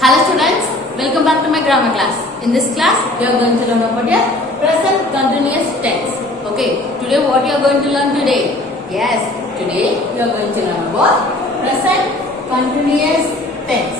Hello students, welcome back to my grammar class. In this class, we are going to learn about your present continuous tense. Okay, today what you are going to learn today? Yes, today we are going to learn about present continuous tense.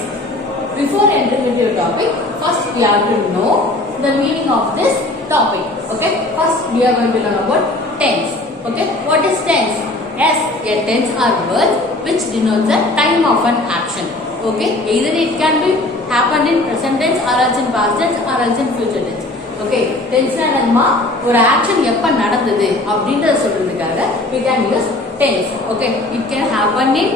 Before entering into your topic, first we have to know the meaning of this topic. Okay, first we are going to learn about tense. Okay, what is tense? Yes, a tense are words which denotes the time of an action. Okay, either it can be happened in present tense or else in past tense or else in future tense. Okay, tense என்னமா ஒரு action எப்ப நடந்தது அப்படிங்கறத சொல்றதுக்காக we can use tense. Okay, it can happen in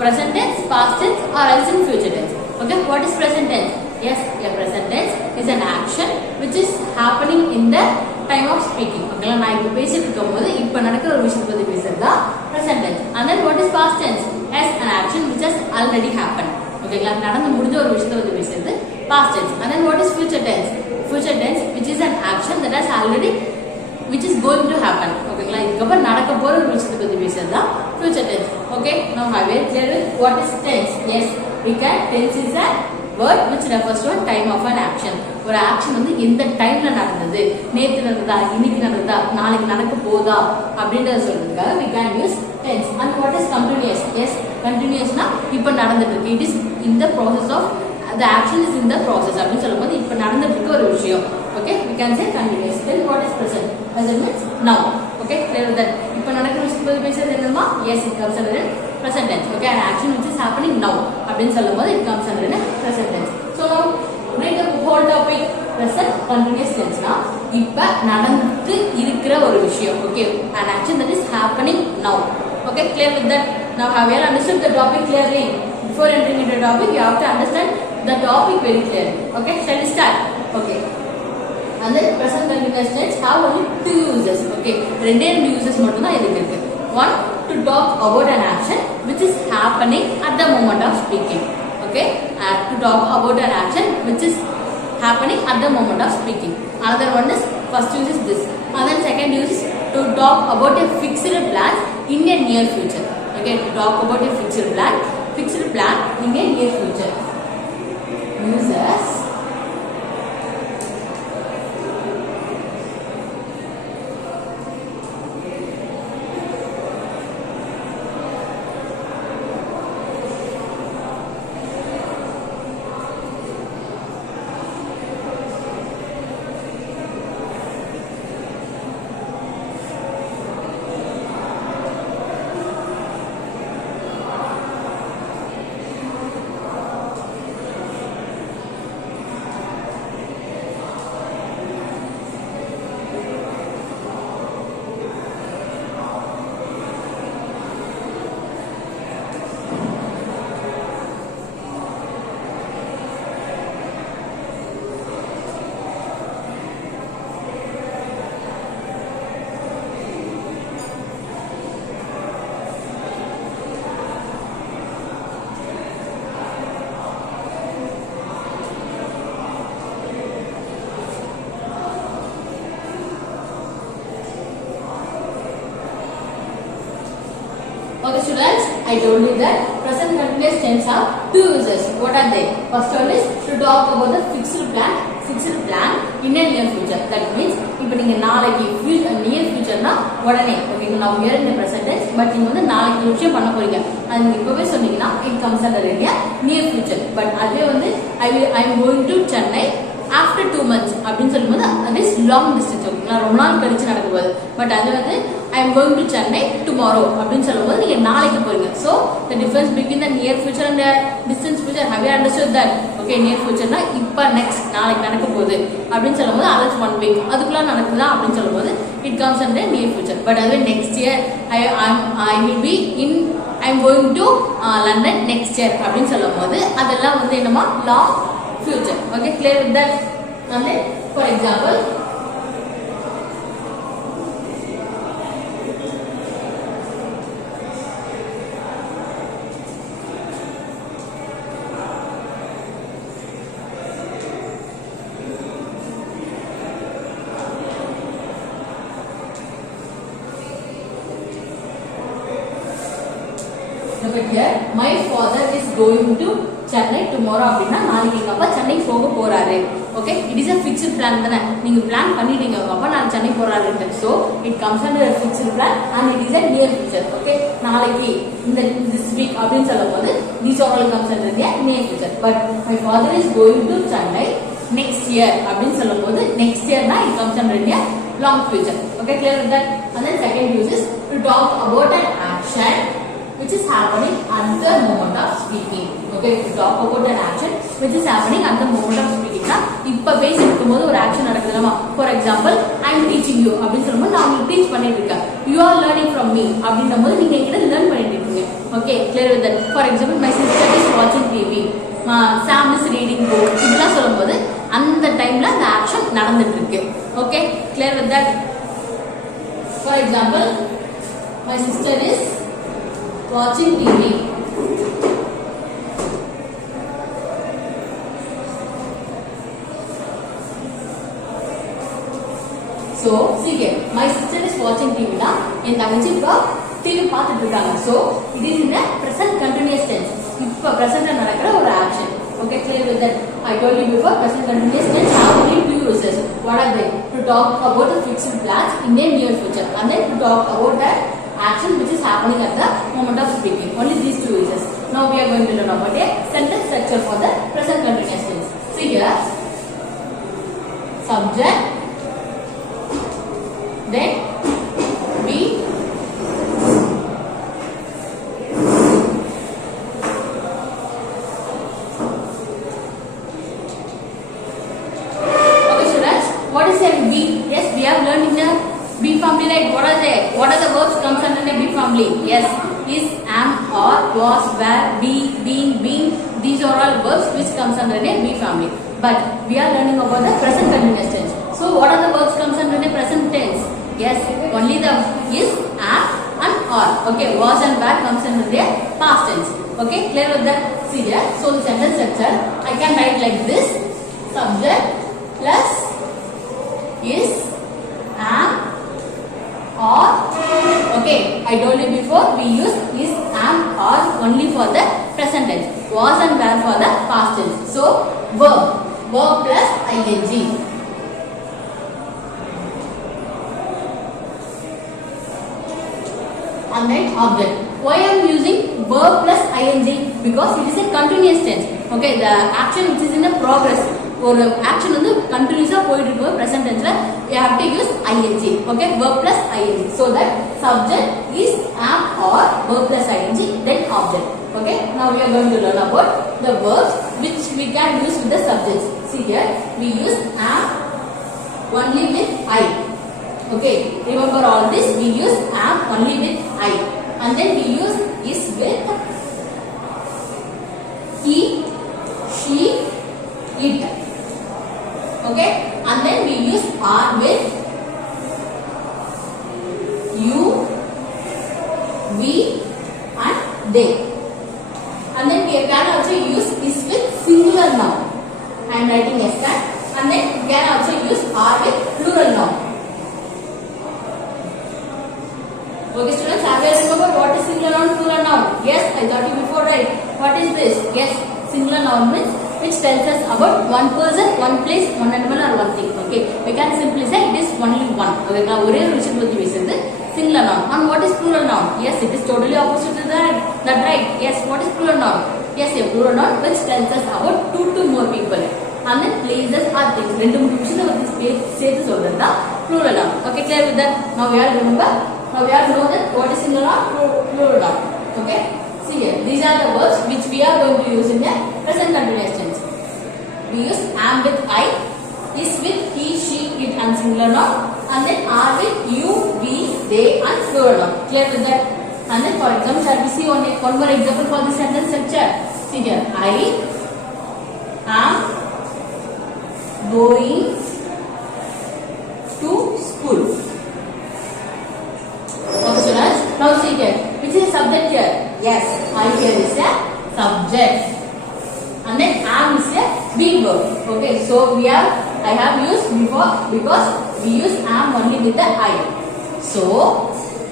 present tense, past tense or else in future tense. Okay, what is present tense? Yes, a present tense is an action which is happening in the time of speaking. Okay, நான் இப்ப பேசிட்டு இருக்கும்போது இப்ப நடக்கிற ஒரு விஷயத்தை பத்தி பேசுறதா present tense. And then what is past tense? As an action which has already happened. Okay, நடந்து முடிஞ்ச ஒரு விஷயத்தை பத்தி பேசுறது past tense. And then what is future tense? Future tense which is an action that has already which is going to happen. Okay, இதுக்கப்புறம் நடக்க போற ஒரு விஷயத்தை பத்தி பேசுறதா future tense. Okay, now have you clear what is tense? Yes, we can tense is a word which refers to a time of an action. ஒரு action வந்து எந்த டைம்ல நடந்தது, நேத்து நடந்ததா, இன்னைக்கு நடந்ததா, நாளைக்கு நடக்க போதா அப்படின்றத சொல்றதுக்காக we can use tense. And what is continuous? Yes, continuous னா இப்ப நடந்துட்டு இருக்கு. It is in the process of the action is in the process அப்படினு சொல்லும்போது இப்ப நடந்துட்டு இருக்க ஒரு விஷயம். Okay, we can say continuous. Then what is present? Present means now. Okay, clear with that. இப்ப நடக்கிற விஷயத்தை பத்தி பேசுறது என்னமா? Yes, it comes under present tense. Okay, an action which is happening now அப்படினு சொல்லும்போது it comes under present tense. So now break up whole topic. Present continuous tense னா இப்ப நடந்து இருக்கிற ஒரு விஷயம். Okay, an action that is happening now. Okay, clear with that. Now have you understood the topic clearly? Before entering into the topic, you have to understand the topic very clearly. Okay, shall we start? Okay. And then present continuous tense have only two uses. Okay, ரெண்டு uses மட்டும் தான் இதுக்கு இருக்கு. One, to talk about an action which is happening at the moment of speaking. Okay, to talk about an action which is happening at the moment of speaking. Another one is first use is this. And then second use is to talk about a fixed plan in a near future. Okay, to talk about a fixed plan in a near future. Uses Okay students, I told you that present continuous tense have two uses. What are they? First one is to talk about the fixed plan in a near future. That means இப்போ நீங்க நாளைக்கு near future னா உடனே. Okay, now we are in the present tense, but நீங்க வந்து நாளைக்கு ஒரு விஷயம் பண்ண போறீங்க. அது நீங்க இப்பவே சொன்னீங்கன்னா it comes under near future. But அதே வந்து I am going to Chennai after 2 months அப்படின்னு சொல்லும்போது அது is long distance. ஓகேங்களா, ரொம்ப நாள் கழிச்சு நடக்க போகுது. பட் அது வந்து I am going to Chennai tomorrow அப்படின்னு சொல்லும்போது நீங்க நாளைக்கு போறீங்க. So the difference between the near future and the distant future, have you understood that? Okay, near future னா இப்ப next நாளைக்கு நடக்க போகுது அப்படின்னு சொல்லும்போது that's 1 week அதுக்குள்ள நடக்குதா அப்படின்னு சொல்லும்போது it comes under near future. But அதுவே next year I will be in I am going to London next year அப்படின்னு சொல்லும்போது அதெல்லாம் வந்து என்னமா long future. Okay, clear with that? And then for example, look at here, my father is going to Chennai tomorrow அப்படின்னா நாளைக்கு எங்க அப்பா சென்னை போக போறாரு. Okay, it is a fixed plan தானே. நீங்க பிளான் பண்ணிட்டீங்க உங்க அப்பா நான் சென்னை போறாருன்னு. so it comes under a fixed plan and it is a near future. Okay, நாளைக்கு இந்த this week அப்படின்னு சொல்லும்போது these are all comes under the near future. but my father is going to Chennai next year அப்படின்னு சொல்லும்போது next year na it comes under the long future. Okay, clear with that? And then second use is to talk about an action which is happening at the moment of speaking. Okay, to talk about an action which is happening at the moment of speaking. Na இப்ப பேசி இருக்கும்போது ஒரு action நடக்குதுமா. for example I am teaching you அப்படினு சொல்லும்போது நான் உங்களுக்கு teach பண்ணிட்டு இருக்கேன். you are learning from me அப்படினும்போது நீங்க என்கிட்ட லேர்ன் பண்ணிட்டு இருக்கீங்க. Okay, clear with that? for example my sister is watching TV, Sam is reading book. இதெல்லாம் சொல்லும்போது அந்த டைம்ல அந்த ஆக்ஷன் நடந்துட்டு இருக்கு. Okay, clear with that? for example my sister is watching TV. So, see here, my sister is watching TV na, என் தங்கச்சி இப்ப TV பார்த்துட்டு இருக்காங்க. So, it is in a present continuous tense. இப்ப present நடக்கிற ஒரு action. Okay, clear with that? I told you before, present continuous tense have only two uses. What are they? To talk about the fixed plans in the near future, and then to talk about that action which is happening at the moment of speaking. Only these two uses. Now we are going to learn about a sentence structure for the present continuous tense. See here, subject, then be, okay students, what is a be? Yes, we have learned in the be family, right? What are they? What are the verbs comes under the be family? Yes, is, am, are, was, were, be, been, being. These are all verbs which comes under the be family. But we are learning about the present continuous tense. So what are the verbs comes under the present tense? Yes, only the is, am, and are. Okay, was and were comes under the past tense. Okay, clear with that? See here. So the sentence structure I can write like this: subject plus is, am, or. Okay, I told you before we use is, am, or only for the present tense. Was and were for the past tense. So verb plus ing. And then object. Why I am using verb plus ing? Because it is a continuous tense. Okay, the action which is in a progress. ஒரு action வந்து continuous போயிட்டு இருக்கும் present tenseல you have to use ing. Okay, verb plus ing. So that subject is, am, or verb plus ing, then object. Okay, now we are going to learn about the verbs which we can use with the subjects. See here, we use am only with I. Okay, remember all this. We use am only with I, and then we use is with he, she, it. Okay, and then we use are with you, we, and they. And then we can also use is with singular noun. I am writing as that. And then we can also use are with plural noun. Okay students, have you remember what is singular noun, plural noun? Yes, I thought you before, right? What is this? Yes, singular noun means which tells us about one person, one place, one animal or one thing. Okay, we can simply say it is only one. Okay, now ஒரே ஒரு விஷயம் பத்தி பேசுறது singular noun. And what is plural noun? Yes, it is totally opposite to that, right? Yes, what is plural noun? Yes, a plural noun which tells us about two to more people. And then places or things. ரெண்டு மூணு விஷயத்தை பத்தி சேர்த்து சொல்றது தான் plural noun. Okay, clear with that? Now we all remember. Now we have to know that what is singular noun, plural noun. Okay, see here, these are the verbs which we are going to use in the present continuous tense. We use am with I, is with he, she, it and singular noun, and then are with you, we, they and plural noun. Clear with that? And then for example, shall we see one more example for this sentence structure? See here, I am going to school. Okay students, now see here, which is a subject here? Yes, I here is a subject, and then am is a being verb. Okay, so I have used before because we use am only with the I. So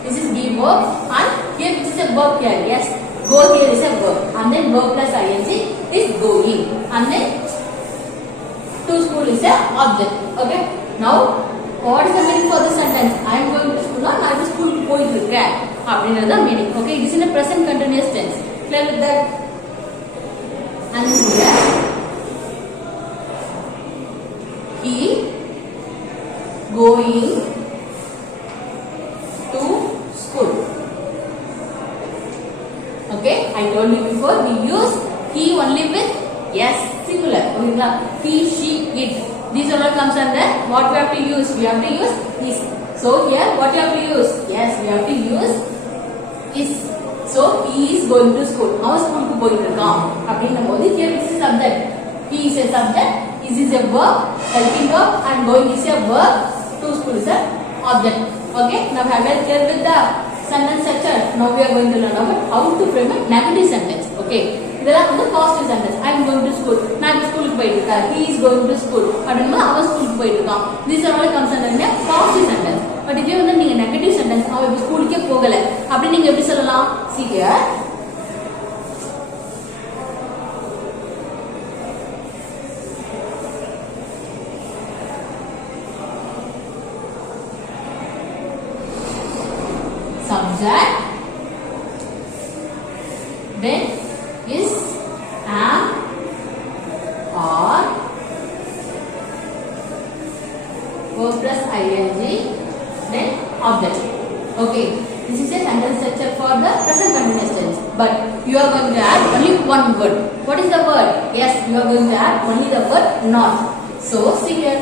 this is being verb, and here this is a verb here. Yes, go here is a verb, and then verb plus ing is going, and then to school is a object. Okay. Now what is the meaning for this sentence? I am going to school. நான் இப்போ ஸ்கூலுக்கு போயிட்டு இருக்கேன் அப்படின்றது தான் meaning. Okay. It is in a present continuous tense. Clear with that? And here he going to school. Okay, I told you before we use he only with yes singular. Okay, he, she, it. These all comes under what we have to use. We have to use is. So here what you have to use? Yes, we have to use is. So he is going to school. Our school ku போயிட்டு இருக்கான் அப்படினும்போது here this is subject. He is a subject. Is a verb, helping verb, and going is a verb. To school is a object. Okay. Now have you clear with the sentence structure? Now we are going to learn about how to frame a negative sentence. Okay. இதெல்லாம் வந்து positive sentence. I am going to school. நான் ஸ்கூலுக்கு போயிட்டு இருக்கேன். He is going to school. அப்படினா அவன் ஸ்கூலுக்கு போயிட்டு இருக்கான். These are all comes under a positive sentence. But இதே வந்து நீங்க நெகட்டிவ் சென்டென்ஸ் அவன் ஸ்கூலுக்கே போகல அப்படி நீங்க எப்படி சொல்லலாம்? See here. Subject, then is, am, or, verb plus ing, then object. Okay, this is a sentence structure for the present continuous tense. But you are going to add only one word. What is the word? Yes, you are going to add only the word not. So see here,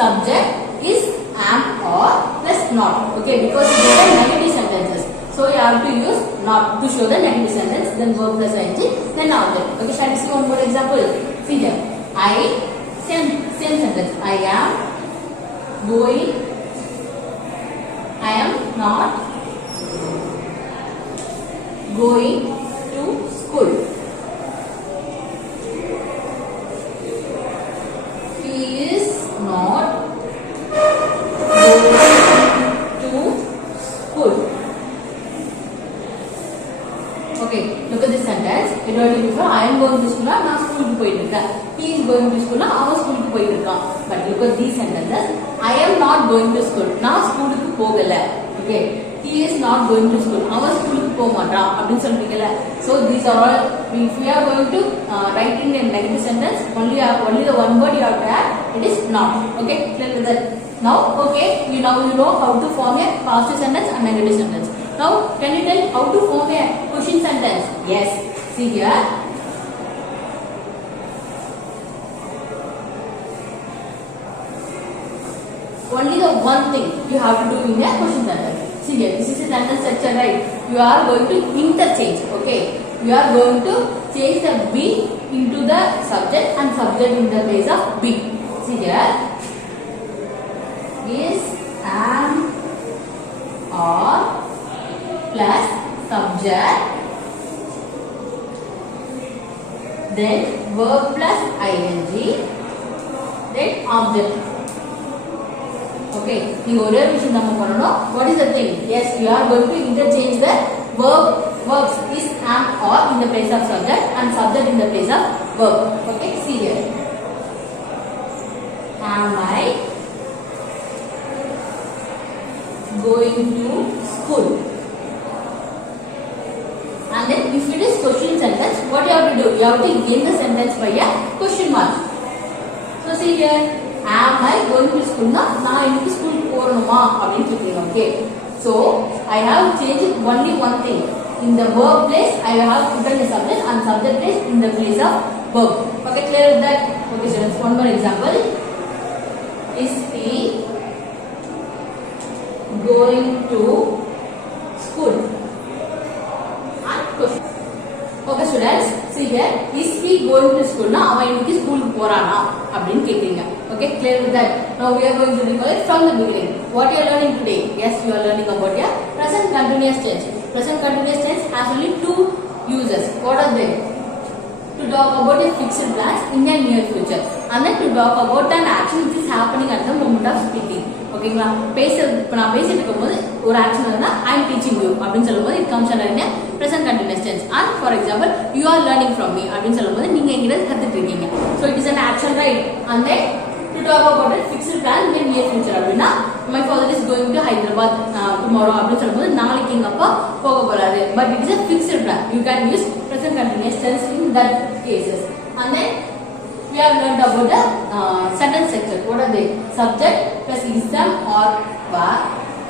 subject is, am, or plus not. Okay, because these are negative sentences. So you have to use not to show the negative sentence, then verb plus ing, then object. Okay, shall we see one more example? See here. Same sentence. I am going. I am not going to school. He is not to school. Okay, look at this sentence. It already before I am going to school. Na school ku போயிட்டு இருக்கேன். He is going to school. Na அவன் school ku போயிட்டு இருக்கான். But look at these sentences. I am not going to school. நான் school க்கு போகல. Okay. He is not going to school. அவன் school க்கு போக மாட்டான் அப்படினு சொல்றீங்கல. So these are all, if we are going to write in a negative sentence, only the one word you have to add, it is not. Okay, clear with that? Now, okay, you know how to form a positive sentence and negative sentence. Now, can you tell how to form a question sentence? Yes. See here. Only the one thing you have to do in a question sentence. See here, this is a sentence structure, right? You are going to interchange. Okay. You are going to change the be into the subject and subject in the place of be. See here. Is, am, or plus subject, then verb plus ing, then object. Okay, the order which is நம்ம பண்ணனும். What is the thing? Yes, you are going to interchange the verbs is, am, or in the place of subject and subject in the place of verb. Okay, see here. Am I going to school? And then if it is question sentence, what you have to do? You have to end the sentence by a question mark. So see here, am I going to school? Na நான் இன்னைக்கு school போறணுமா அப்படினு கேக்குறீங்க. Okay, so I have changed only one thing. In the verb place I have put the subject and subject place in the place of verb. Okay, clear with that? Okay, students, one more example. Is he going to school? And question. Okay, students, see here, is he going to school? Na அவன் இன்னைக்கு ஸ்கூலுக்கு போறானா அப்படினு கேக்குறீங்க. Okay, clear with that? Now we are going to recall it from the beginning. What you are learning today? Yes, you are learning about your present continuous tense. Present continuous tense has only two uses. What are they? To talk about a fixed plans in the near future, and then to talk about an action which is happening at the moment of speaking. ஓகேங்களா? இப்போ நான் பேசிட்டு இருக்கும்போது ஒரு action வருதுன்னா ஐ அம் teaching you அப்படின்னு சொல்லும்போது it comes under in present continuous tense. And for example, you are learning from me அப்படின்னு சொல்லும்போது நீங்க எங்கிட்ட கத்துட்டு இருக்கீங்க. So it is an action, right? And then to talk about a fixed plan in near future அப்படின்னா my father is going to Hyderabad tomorrow அப்படின்னு சொல்லும்போது நாளைக்கு எங்க அப்பா போக போறாரு. But it is a fixed plan. You can use present continuous tense in that cases. And then we have learned about the sentence structure. What are they? Subject plus is am or were,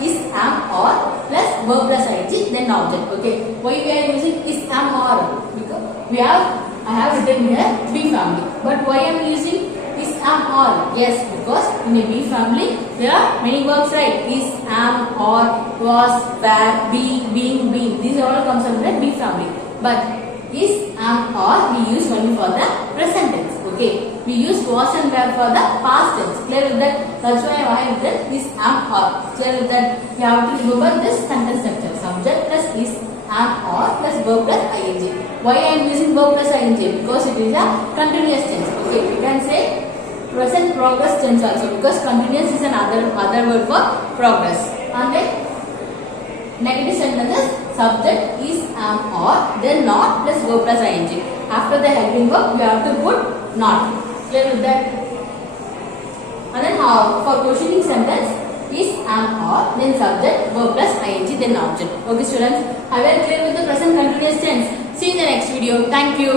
is am or plus verb plus ing then object. Okay. Why we are using is am or? Because I have written here B family. But why I am using is am or? Yes, because in a B family there are many verbs, right? Is, am, or, was, were, be, being, being. These all comes under B family. But is, am, or we use only for the present tense. Okay. We use was and were for the past tense. Clear with that? That's why I have written is, am, or. Clear with that? You have to remember this sentence structure. Subject plus is, am, or plus verb plus ing. Why I am using verb plus ing? Because it is a continuous tense. Okay. You can say present progress tense also because continuous is another word for progress. And then negative sentences, subject is, am, or, then not plus verb plus ing. After the helping verb, you have to put not. Clear with that? And then for questioning sentence, is, am, or, then subject, verb plus ing, then object. Okay students, are you clear with the present continuous tense? See you in the next video. Thank you.